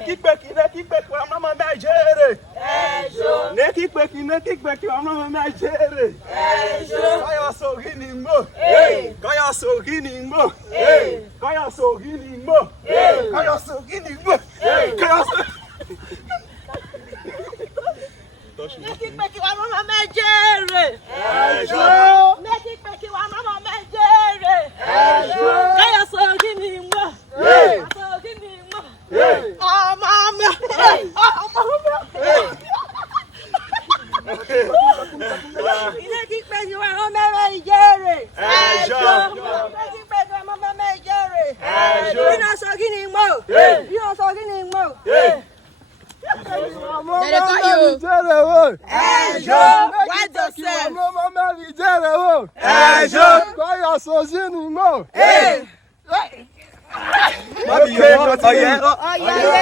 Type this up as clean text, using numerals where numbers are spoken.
Neki kwa mama Nigeria. Neki kwa mama Nigeria. Kaya sogini mo. Kaya sogini mo. Kaya sogini mo. Kaya sogini mo. Kaya Neki kwa mama Nigeria. Neki kwa mama Nigeria. Kaya sogini mo. Sogini mo. Oh mama. Oh mama. Neki kwa mama Nigeria. Neki kwa mama Nigeria. Ina sogini mo. Ina sogini mo. Why does say? Oh yeah.